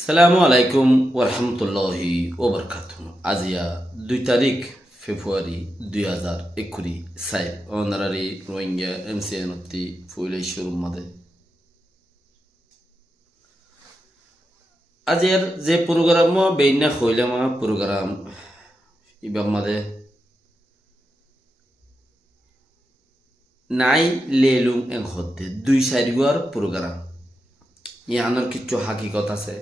সালামু আলাইকুম ওরহামতুল্লাহি ওবরকাতুহ। আজিয়া 2 তারিখ ফেব্রুয়ারি 2021 সাই অনারারি রোহিঙ্গা এমসিএনতি ফুইলেশ্বর মাদে আজিয়ার যে প্রোগ্রাম বেইনা হইলামা প্রোগ্রাম ইবাম মাদে নাই লেলুম এং হতে 2-4 প্রোগ্রাম ইয়ানোর কিছু হাকিকত আছে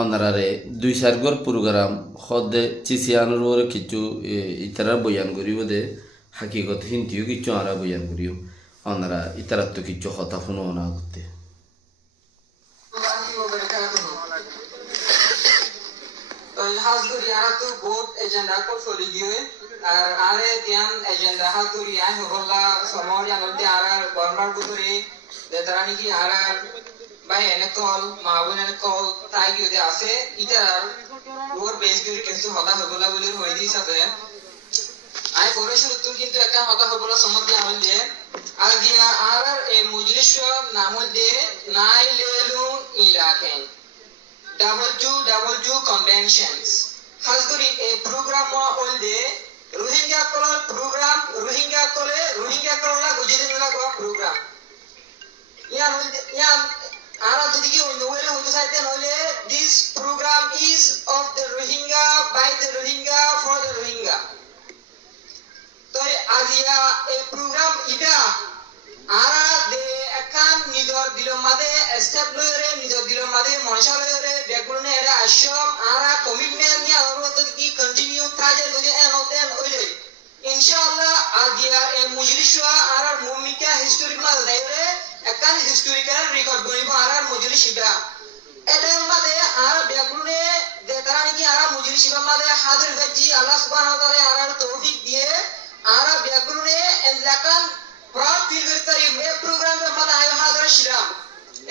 অনারারে 2-4 প্রোগ্রাম হদে চিসিয়ানোর ওরে কিছু ইতারা বয়ান করিব দে হাকিকত হিন্দিও কিছু আরা বয়ান করিও অনারা ইতারা তো কিছু হতা শুনো না করতে by any call, Marvin and call, tag you the assay, either lower base duty can do Hoda Hobola will hold this other. I for sure took into account Hoda Hobola some of the Amande. Aldia Ara a Mujilisha Namode, Nai Lelun Ilaken. Double two conventions. Hasguri a program all day. Rohingya program, Rohingya Kola, Gujirilla program. This program is of the Rohingya, by the Rohingya, for the Rohingya. So Asia a program ida ara de akan nidor dilomade establish nidor dilomade monshale bekulne era asham ara commitment ni aroto ki continue thaje lodi enoten oile inshallah Asia a mujlisha ara mumika historical daire akan historical record bonibo ara mujlisha এটা মধ্যে আর বেগুনে যে তারা নাকি আর মুজরিশিবা মধ্যে হাজির হয়েছি আল্লাহ সুবহানাহু ওয়া তাআলা আর তৌফিক দিয়ে আর বেগুনে এলাকান প্রাউড ফিল করতে এই প্রোগ্রামের মধ্যে আয় হাজির ছিলাম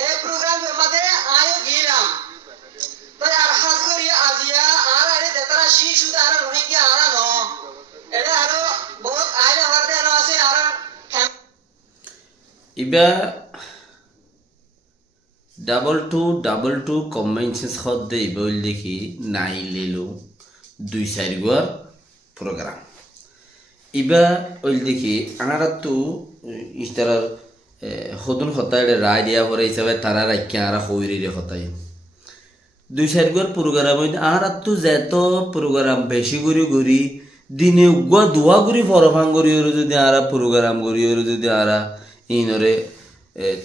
এই প্রোগ্রামের মধ্যে আয় গিলাম তো আর হাজির আজিয়া আর আরে তারা শিশু আর রোহিঙ্গা আর ন এটা আরো বহুত আইলে হরদে আছে আর ইবা ডাবল টু কনভেনশনস হদে ইবল দেখি নাই লেলু 2-4 প্রোগ্রাম ইবা ওই দেখি আনারা তো ইস্তারার হদুন হতায় রায় দিয়া পরে হিসাবে তারা রাখিয়া আরা হইরে হতায় 2-4 প্রোগ্রাম আনারা তো যেত প্রোগ্রাম বেশি ঘুরি দিনে উগুয়া দোয়া ঘুরি ফরফাং করি যদি আরা প্রোগ্রাম করি যদি আরা ইনরে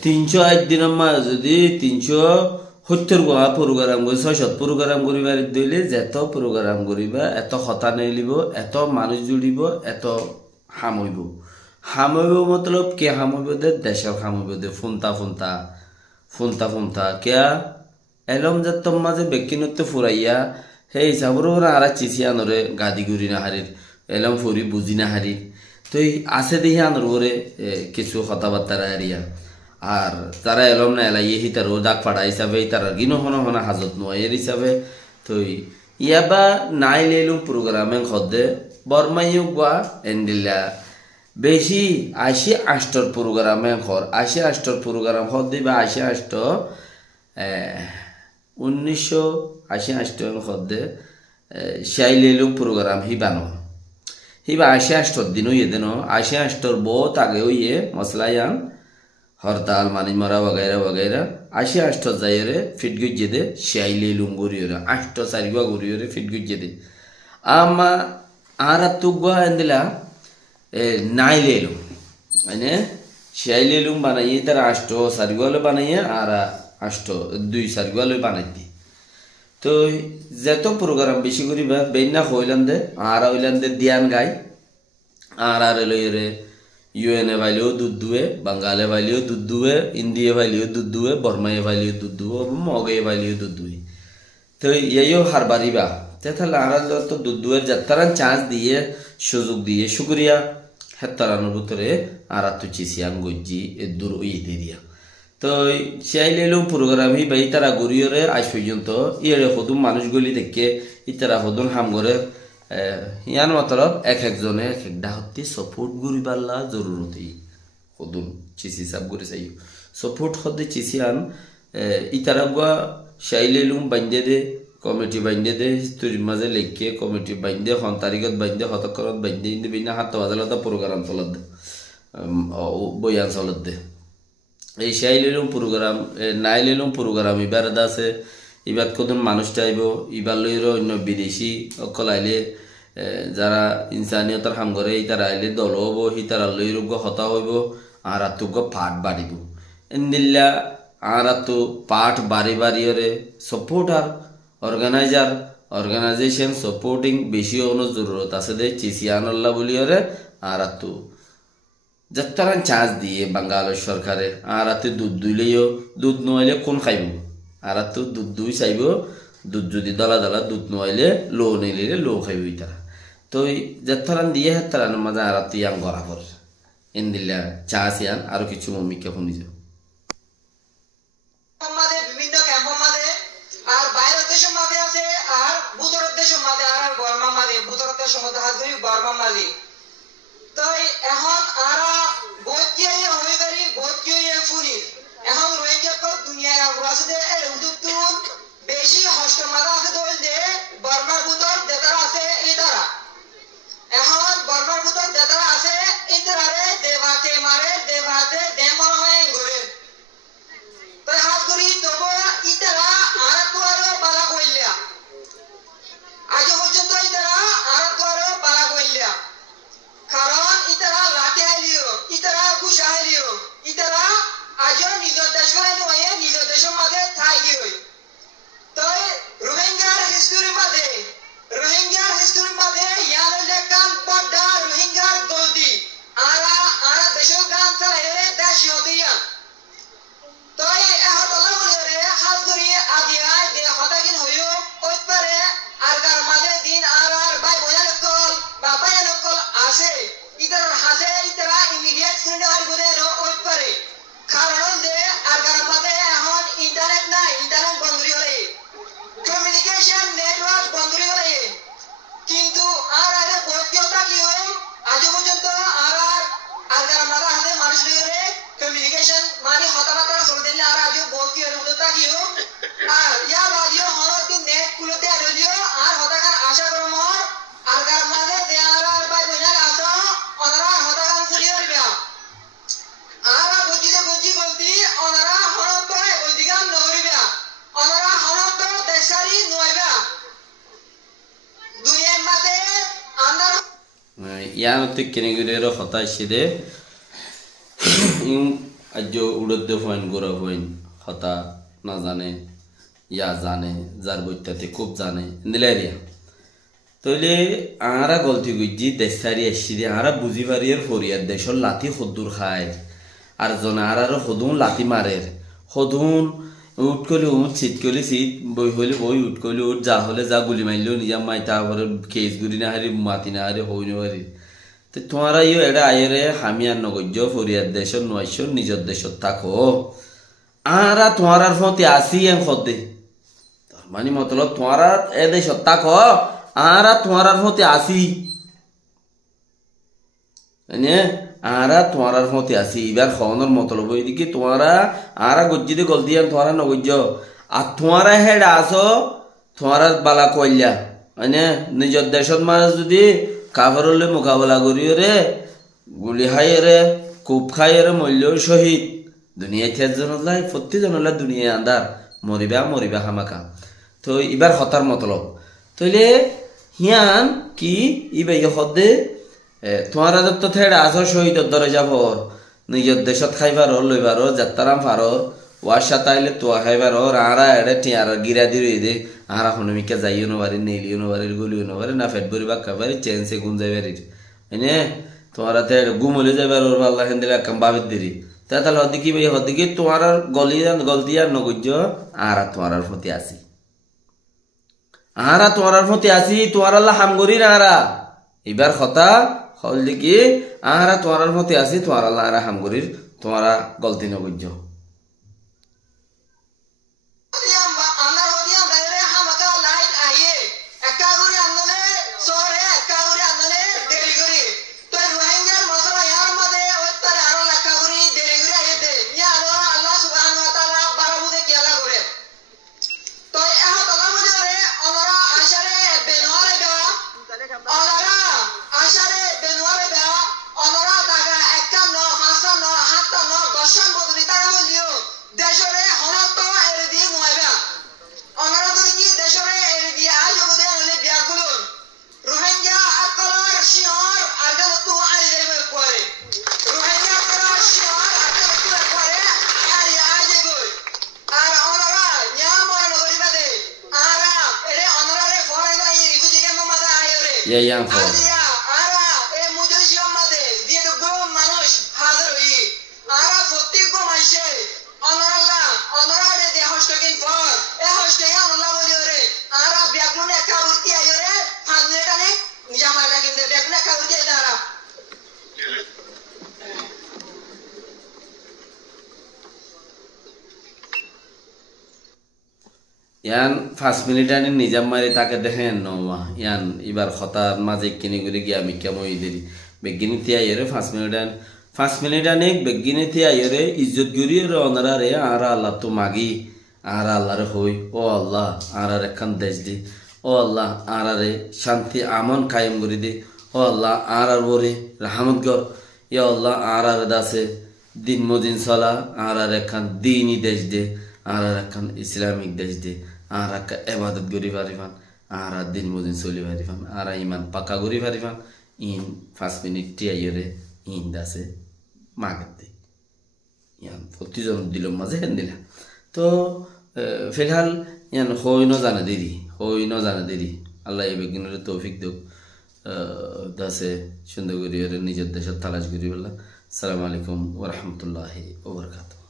308 দিনের মাঝে যদি 370 গোয়া প্রোগ্রাম করি 600 প্রোগ্রাম করিবার দিলে যেত প্রোগ্রাম করিবা এত হতা নেলিব এত মানুষ জুড়িব এত হামইব মতলব কে হামইব দে দেশের হামইব দে ফুনতা কেয়া এলম যত মাঝে বেকিনতে ফুরাইয়া সেই হিসাবর আর চিচি আনরে গাদি গুড়ি না হারির এলম ফুরি বুঝি না হারির তো আছে দেখি আনর ওরে কিছু কথাবার্তা হারিয়া আর তারা এলম না এলাই হি তার ডাক পাড়া হিসাবে তার গিনো হন হাজত নোয়াই হিসাবে তো ইয়াবা নাই লেলুম প্রোগ্রামে খদে বর্মাইও গোয়া এন্ডিলা বেশি 80-8 প্রোগ্রামে ঘর 80-8 প্রোগ্রাম হদ দিবা 80-8 1980 হদে সাই লেলুম প্রোগ্রাম হিবা 80-8 দিন হইয়ে দেন 80-8 বহুত আগে হইয়ে মশলায়ান হরতাল মানি মরা वगैरह 80-8 যাইরে ফিট গুজে দে শাইলে লুঙ্গুরিয়রে 8 4 গুরিয়রে ফিট গুজে দে আমা আরা তুগা এন্দিলা নাই লেলু মানে শাইলে লুম বানাইয়ে তার 8 4 বানাইয়ে আরা 2 বানাই দি তো যেত প্রোগ্রাম বেশি করিবা বেইনা হইলান্দে আরা হইলান্দে দিয়ান গাই আরা লইরে यूएनए वालियों दूध दुए बंगाले वालियों दूध दुए इंडिया वालियों दूध दुए बर्माए वालियों दूध दुए मोगे वालियों दूध दुए तो ये हर बारी बा तेथा लारा तो दूध दुए जत्तरन चांस दिए सुजुग दिए शुक्रिया है तरानु बुतरे आरा तो चिसियान गोजी दूर ये दे दिया तो शायले लोग प्रोग्राम ही भाई तारा गुरियोरे आज पर्यंत ये खुदुम मानुष गली देखे इतरा खुदुम हम गोरे ইয়ান মতলব একজনে একটা হতে সাপোর্ট করি পারলা জরুরতি হদুন চিসি সাব করে চাই সাপোর্ট হতে চিসিয়ান ইতারা শাইলেলুম বান্ধে দে কমিটি বান্ধে দে হিস্টোরির মাঝে লেখকে কমিটি বান্ধে হন তারিখত বান্ধে হতকরত বান্ধে ইন্দু বিনা হাত বাজালতা প্রোগ্রাম চলত দে বয়ান চলত দে এই শাইলেলুম প্রোগ্রাম নাইলেলুম প্রোগ্রাম এবার আছে এবার কতজন মানুষটা আইব এবার লইর অন্য বিদেশি অকল আইলে যারা ইনসানিয়তার হাম করে তারা আইলে দল হব সি তারা লইরোগ্য হতা হইব আর আতুগ্য পাঠ বাড়িব ইন্দিল্লা আর আতু পাঠ বাড়ি বাড়িরে সপোর্টার অর্গানাইজেশন সপোর্টিং বেশি অনু জরুরত আছে দে চিসিয়ানল্লা বলিওরে আর আতু যতটা চান্স দিয়ে বাঙ্গালের সরকারে আর আতে দুধ দুইলেও দুধ নোয়াইলে কোন খাইব আর তো দুধ দুই চাইব দুধ যদি দলা দলা দুধ নোয়াইলে লো নিলে লো খাইব তারা তো যতরান দিয়ে হাতারান মাঝে আর ইয়াং গড়া পর এন দিল্লা চা সিয়ান আরো কিছু মম্মিকে শুনি যাও বিভিন্ন ক্যাম্পের মাঝে আর বাইরের দেশের মাঝে আছে আর বুতরের দেশের মাঝে আর বর্মা মাঝে বুতরের দেশের মধ্যে হাজরি বর্মা মাঝে তো এখন আরা বইয়ে হয়ে গেলি বইয়ে ফুরি এখন রোহিঙ্গা তো দুনিয়া আছে দে এর উদ্যোগ বেশি হস্ত মারা আছে দল দে বর্মার বুতর দেতারা আছে এই দ্বারা এখন বর্মার বুতর দেতারা আছে এই দ্বারা দেবাতে মারে দেবাতে দেমন হয়ে ঘুরে তো হাত করি তবু ইতারা আর তো আরো বালা কইলা আজ পর্যন্ত ইতারা আর তো আরো বালা কইলা কারণ ইতারা লাঠি আইলিও ইতারা ঘুষ আইলিও ইতারা আজও নিজ দেশ নয় নিজ দেশের মাঝে থাই গিয়ে তো রোহিঙ্গার হিস্টোরির মাঝে ইয়ার লেখান বড় রোহিঙ্গার গলদি আরা দেশের গান চালাইলে দেশ হদিয়া তো এখন আল্লাহ বলে হাত ধরিয়ে আদিয়ায় দে হতাগিন হইও ওই পারে আর কার মাঝে দিন আর ভাই বোঝা নকল বা ভাই নকল আসে ইতার হাসে ইতারা ইমিডিয়েট ফ্রেন্ড আর বলে ওই পারে কারণ দে আর কার মাঝে এখন ইন্টারনেট নাই ইন্টারনেট বন্ধ হলে কমিউনিকেশন নেটওয়ার্ক বন্ধ হলে কিন্তু আর আগে বৈদ্যতা কি হয় আজ পর্যন্ত আর কার মাঝে হাতে মানুষ লিয়ে কমিউনিকেশন মানে হতাহতা চলতে আর আজ বৈদ্যতা কি হয় আর ইয়া বাদিও হরতি নেট কুলতে আরলিও আর হতাকার আশা করম আর কার মাঝে দে আর ভাই বোঝা আসো ওনারা হতাকার ফুরি হইবা আর গজি গলতি ওনারা হরত গলতিগান নগরিবা ওনারা হরত দেশারি নয়বা দুনিয়ার মাঝে আন্দার ইয়ান তুই কেনে গিয়ে হতা এসে আজ উড়তে হইন গোড়া হইন হতা না জানে ইয়া জানে যার বইটাতে খুব জানে নিলাইরিয়া তইলে আরা গলতি গুজি দেশারি এসি দিয়ে আরা বুঝি পারিয়ার ফরিয়ার দেশর লাথি সদ্দুর খায় আর জন আর সদুন লাথি মারের সদুন উঠ করলে উঠ চিট করলে চিট বই হলে বই উঠ করলে উঠ যা হলে যা গুলি মারলেও নিজা মাই তারপরে কেস গুড়ি না হারি মাতি না হারি হই নারি তো তোমারা ইও এটা আয়েরে হামি আর নগর্য ফরিয়ার দেশর নয়শ নিজের দেশত থাকো আরা তোমার ফতে আসি এম ফতে মানে মতলব তোমারা এ দেশত থাকো আরা তোমার ফতে আসি আরা তোমার মতে আছি এবার খাওয়ানোর মতলব এদিকে তোমারা আরা গজ্জিতে গলতি আর তোমারা নগজ্য আর তোমারা হেড আসো তোমারা বালা কইলা মানে নিজের দেশত মাছ যদি কাভারলে মোকাবেলা করি রে গুলি খাই রে কুপ খাই রে মূল্য শহীদ দুনিয়া লাই প্রত্যেকজনলা দুনিয়া আন্দার মরিবা হামাকা তো এবার হতার মতলব তইলে হিয়ান কি ইবে হদে তোমার তো থেড় আস শহীদর দরে যাব নিজের দেশত খাইবার লইবার যাত্রাম পার ওয়ার সাথে আইলে তোয়া খাইবার আরা এড়ে টিয়ার গিরা দিয়ে দে আরা হনুমিকা যাইও নবারি নেলিও নবারি গলিও নবারি না ফেট বরি বাক্কা পারি চেঞ্জে গুন যাইবারি এনে তোমার থেড় গুমলে যাইবার ওর আল্লাহ হেন দিলে একদম বাবির দিরি তাহলে হদিকি ভাই হদিকি তোমার গলতি আর নগজ্য আরা তোমার প্রতি আসি আরা তোমার প্রতি আসি তোমার আল্লাহ হামগরি না আরা এবার কথা হল দেখি আহারা তোমার মতে আছি তোমার আল্লাহ আরা হামগরির তোমারা গলতি নগজ্য Ya yang for. আজিয়া আরা এই মুজলিসি উম্মাতে দিয়ে গো মানুষ হাজার হই আরা প্রত্যেক গো মাইছে অনরাল্লাহ অনরারে দে হস্টকিন ফর এ হস্টে আল্লাহ বলি রে আরা ব্যাগুনে কাবুরতি আইরে ফাজনেটা নে জামা রাখিন দে ব্যাগুনে কাবুরতি আইরা ইয়ান 5 মিনিট আনি নিজাম মারি তাকে দেখেন নমা ইয়ান এবার খতার মাঝে কিনে করে গিয়ে আমি কেমন দেরি বেগিনি তিয়া ইরে 5 মিনিট আনি বেগিনি তিয়া ইরে ইজ্জত গরি রে অনারা রে আর আল্লাহ তো মাগি আর আল্লাহ রে হই ও আল্লাহ আর একখান দেশ দি ও আল্লাহ আর রে শান্তি আমন কায়েম করি দে ও আল্লাহ আর বরে রহমত গর ইয়া আল্লাহ আর দাসে দিন মদিন চলা আর একখান দিনই দেশ দে আর একখান ইসলামিক দেশ দে আর একটা এবাদত করি পারিবান আর দিন মদিন চলি পারিবান আর ইমান পাকা করি পারিবান ইন 5 মিনিট টিয়াইরে ইন দাসে মাগত দে ইয়ান প্রতিজন দিল মাঝে হেন দিলা তো ফিলহাল ইয়ান হই ন জানা দেরি আল্লাহ এই বেগিনের তৌফিক দেব দাসে সুন্দর করি নিজের দেশের তালাশ করি বললাম আসসালামু আলাইকুম ওয়া রাহমাতুল্লাহি ওয়া বারাকাতুহু